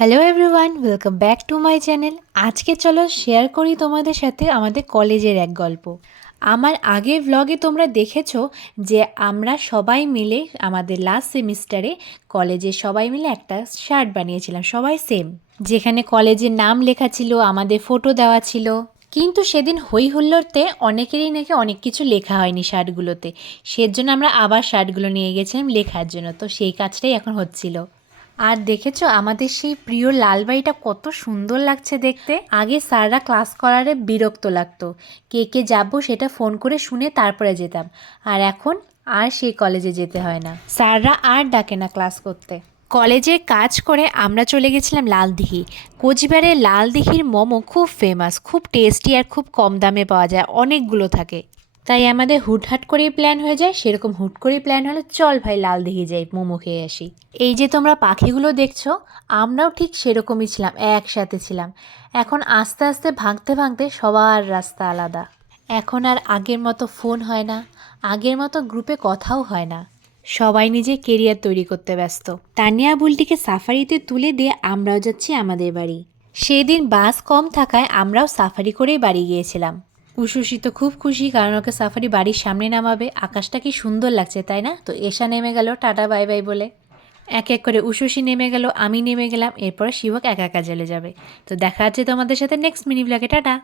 Hello everyone, welcome back to my channel. আজকে চলো share করি তোমাদের সাথে আমাদের কলেজের এক গল্প। আমার আগের ভ্লগে তোমরা দেখেছো যে আমরা সবাই মিলে আমাদের লাস্ট সেমিস্টারে কলেজে সবাই মিলে একটা শার্ট বানিয়েছিলাম, সবাই সেম, যেখানে কলেজের নাম লেখা ছিল, আমাদের ফটো দেওয়া ছিল। কিন্তু সেদিন হই হুল্লোড়তে অনেকেরই নাকি অনেক কিছু লেখা হয়নি শার্টগুলোতে, সেজন্য আমরা আবার শার্টগুলো নিয়ে গেছিলাম লেখার জন্য। তো সেই কাজটাই এখন হচ্ছিল। আর দেখেছো আমাদের সেই প্রিয় লাল বাড়িটা কত সুন্দর লাগছে দেখতে। আগে স্যাররা ক্লাস করারে বিরক্ত লাগতো, কে কে যাবো সেটা ফোন করে শুনে তারপরে যেতাম। আর এখন আর সেই কলেজে যেতে হয় না, স্যাররা আর ডাকে না ক্লাস করতে। কলেজের কাজ করে আমরা চলে গেছিলাম লালদিঘি। কোচবিহারের লালদিঘির মোমো খুব ফেমাস, খুব টেস্টি, আর খুব কম দামে পাওয়া যায়, অনেকগুলো থাকে। তাই আমাদের হুটহাট করেই প্ল্যান হয়ে যায়। সেরকম হুট করেই প্ল্যান হলো, চল ভাই লালদিঘি যাই, মোমো খেয়ে আসি। এই যে তোমরা পাখিগুলো দেখছো, আমরাও ঠিক সেরকমই ছিলাম, একসাথে ছিলাম। এখন আস্তে আস্তে ভাঙতে ভাঙতে সবার রাস্তা আলাদা। এখন আর আগের মতো ফোন হয় না, আগের মতো গ্রুপে কথাও হয় না। সবাই নিজে কেরিয়ার তৈরি করতে ব্যস্ত। তানিয়া বুলটিকে সাফারিতে তুলে দিয়ে আমরাও যাচ্ছি আমাদের বাড়ি। সেদিন বাস কম থাকায় আমরাও সাফারি করেই বাড়ি গিয়েছিলাম। উশুসি তো খুব খুশি, কারণ ওকে সাফারি বাড়ির সামনে নামাবে। আকাশটা কি সুন্দর লাগছে তাই না? তো এশা নেমে গেল টাটা বাই বাই বলে। এক এক করে উশুসি নেমে গেল, আমি নেমে গেলাম, এরপরে শিবক একা একা চলে যাবে। তো দেখা হচ্ছে তোমাদের সাথে নেক্সট মিনি ব্লগে। টাটা।